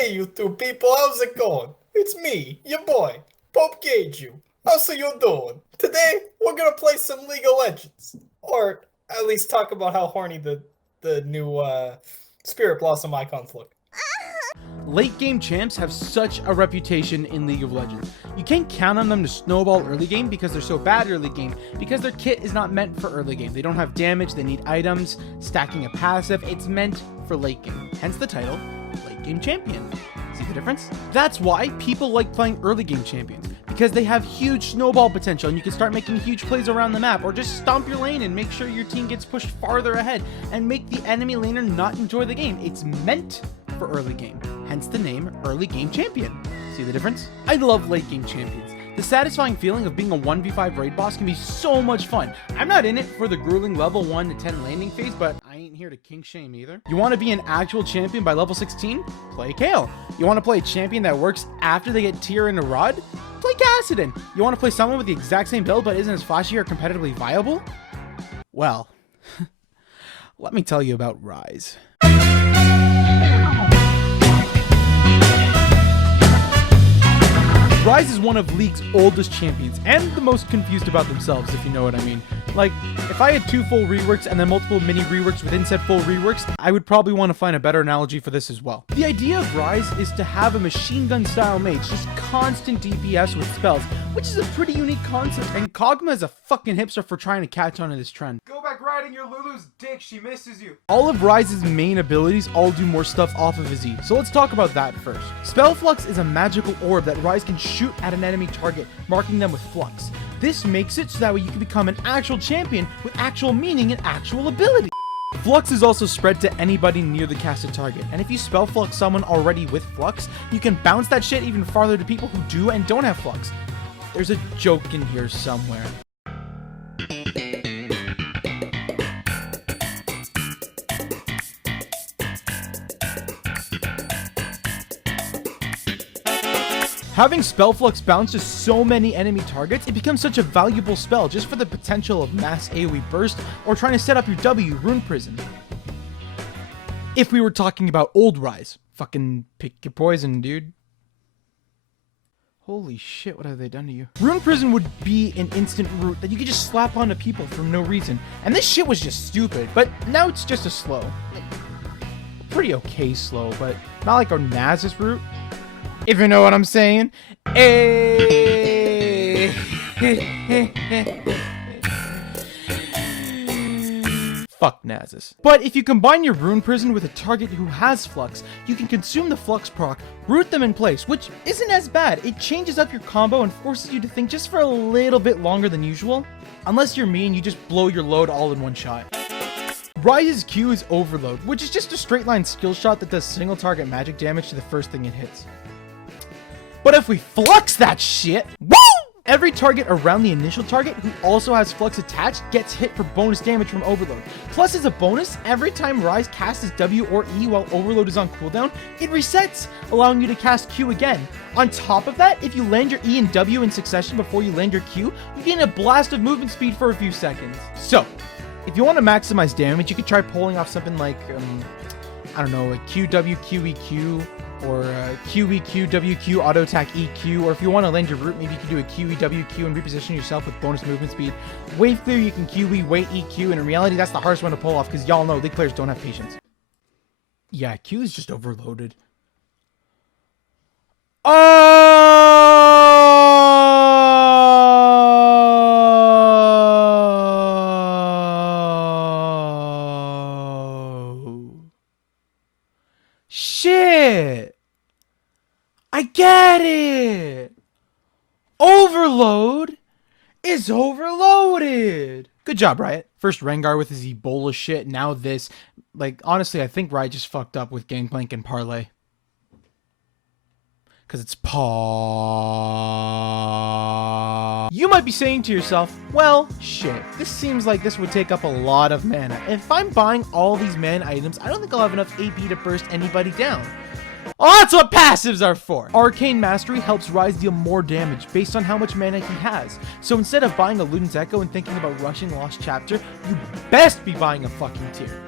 Hey, you two people, how's it going? It's me, your boy, Pope Gageu. How's you doing? Today, we're gonna play some League of Legends. Or at least talk about how horny the new Spirit Blossom icons look. Late game champs have such a reputation in League of Legends. You can't count on them to snowball early game because they're so bad early game, because their kit is not meant for early game. They don't have damage, they need items, stacking a passive. It's meant for late game. Hence the title, Late Game Champion. See the difference? That's why people like playing early game champions, because they have huge snowball potential and you can start making huge plays around the map, or just stomp your lane and make sure your team gets pushed farther ahead and make the enemy laner not enjoy the game. It's meant for early game, hence the name Early Game Champion. See the difference? I love late game champions. The satisfying feeling of being a 1v5 raid boss can be so much fun. I'm not in it for the grueling level 1 to 10 landing phase, but I ain't here to kink shame either. You want to be an actual champion by level 16? Play Kale. You want to play a champion that works after they get tier into Rod? Play Kassadin. You want to play someone with the exact same build but isn't as flashy or competitively viable? Well, let me tell you about Ryze. Ryze is one of League's oldest champions, and the most confused about themselves, if you know what I mean. Like, if I had 2 full reworks and then multiple mini reworks within said full reworks, I would probably want to find a better analogy for this as well. The idea of Ryze is to have a machine gun style mage, just constant DPS with spells, which is a pretty unique concept, and Kog'Maw is a fucking hipster for trying to catch on to this trend. Go back riding your Lulu's dick, she misses you. All of Ryze's main abilities all do more stuff off of his E, so let's talk about that first. Spell Flux is a magical orb that Ryze can shoot at an enemy target, marking them with Flux. This makes it so that way you can become an actual champion with actual meaning and actual ability. Flux is also spread to anybody near the casted target, and if you spell Flux someone already with Flux, you can bounce that shit even farther to people who do and don't have Flux. There's a joke in here somewhere. Having Spell Flux bounce to so many enemy targets, it becomes such a valuable spell just for the potential of mass AoE burst or trying to set up your W, Rune Prison. If we were talking about old Ryze, fucking pick your poison, dude. Holy shit, what have they done to you? Rune Prison would be an instant root that you could just slap onto people for no reason. And this shit was just stupid, but now it's just a slow. Pretty okay slow, but not like our Nasus root. If you know what I'm saying. Hey. Fuck Nasus. But if you combine your Rune Prison with a target who has Flux, you can consume the Flux proc, root them in place, which isn't as bad. It changes up your combo and forces you to think just for a little bit longer than usual. Unless you're me and you just blow your load all in one shot. Ryze's Q is Overload, which is just a straight line skill shot that does single target magic damage to the first thing it hits. But if we Flux that shit, woo! Every target around the initial target who also has Flux attached gets hit for bonus damage from Overload. Plus, as a bonus, every time Ryze casts his W or E while Overload is on cooldown, it resets, allowing you to cast Q again. On top of that, if you land your E and W in succession before you land your Q, you gain a blast of movement speed for a few seconds. So, if you want to maximize damage, you could try pulling off something like, I don't know, a QW, QEQ, or QEQ, WQ, auto attack EQ, or if you want to land your root, maybe you can do a QE, WQ and reposition yourself with bonus movement speed. Wave clear, you can QE, wait EQ, and in reality, that's the hardest one to pull off because y'all know league players don't have patience. Yeah, Q is just overloaded. Shit! I get it! Overload is overloaded! Good job, Riot. First Rengar with his Ebola shit, now this. Like, honestly, I think Riot just fucked up with Gangplank and Parlay. Because it's paw. You might be saying to yourself, well, shit, this seems like this would take up a lot of mana. If I'm buying all these mana items, I don't think I'll have enough AP to burst anybody down. Oh, that's what passives are for! Arcane Mastery helps Ryze deal more damage based on how much mana he has. So instead of buying a Luden's Echo and thinking about rushing Lost Chapter, you best be buying a fucking tier.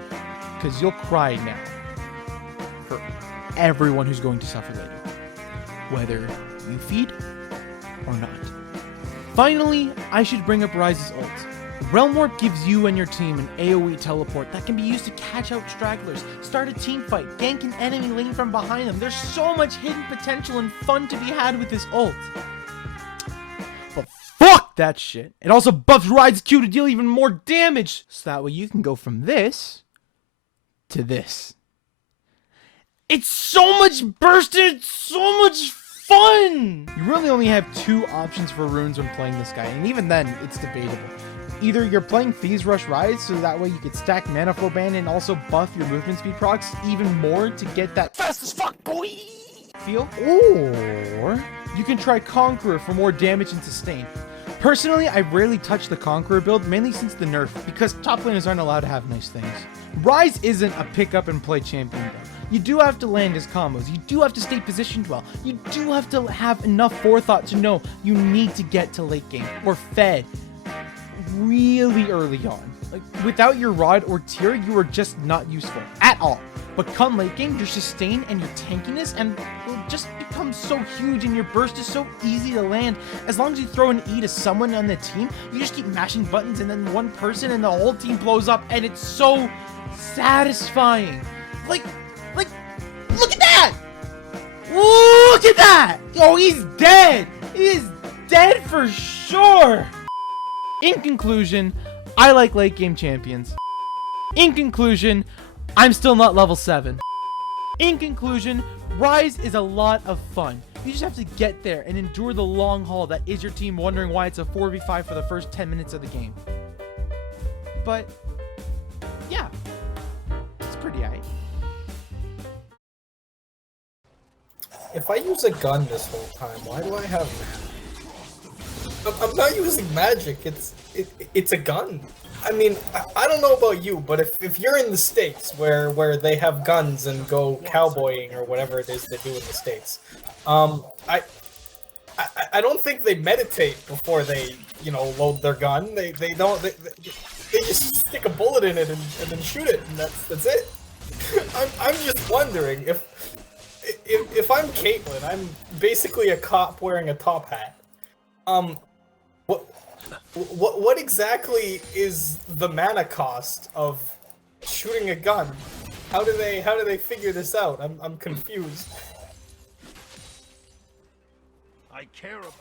Because you'll cry now. For everyone who's going to suffer later, whether you feed or not. Finally, I should bring up Ryze's ult. Realm Warp gives you and your team an AoE teleport that can be used to catch out stragglers, start a team fight, gank an enemy lane from behind them. There's so much hidden potential and fun to be had with this ult. But fuck that shit. It also buffs Ryze's Q to deal even more damage, so that way you can go from this to this. It's so much burst and it's so much fun! You really only have two options for runes when playing this guy, and even then, it's debatable. Either you're playing Thieves Rush Ryze, so that way you could stack Mana Flow Band and also buff your movement speed procs even more to get that fast as fuck, boy! Feel? Or you can try Conqueror for more damage and sustain. Personally, I rarely touch the Conqueror build, mainly since the nerf, because top laners aren't allowed to have nice things. Ryze isn't a pick up and play champion though. You do have to land his combos, you do have to stay positioned well, you do have to have enough forethought to know you need to get to late game, or fed really early on. Like, without your rod or tier, you are just not useful at all. But come late game, your sustain and your tankiness and will just become so huge, and your burst is so easy to land. As long as you throw an E to someone on the team, you just keep mashing buttons and then one person and the whole team blows up, and it's so satisfying. Like, look at that! Look at that! Oh, he's dead! He is dead for sure! In conclusion, I like late game champions. In conclusion, I'm still not level 7. In conclusion, Ryze is a lot of fun. You just have to get there and endure the long haul that is your team wondering why it's a 4v5 for the first 10 minutes of the game. But, yeah, it's pretty aight. If I use a gun this whole time, why do I have mana? I'm not using magic, it's a gun. I mean, I don't know about you, but if you're in the States where they have guns and go cowboying or whatever it is they do in the States, I don't think they meditate before they, you know, load their gun. They just stick a bullet in it and then shoot it, and that's it. I'm just wondering if I'm Caitlyn, I'm basically a cop wearing a top hat. What exactly is the mana cost of shooting a gun? How do they figure this out? I'm confused. I care about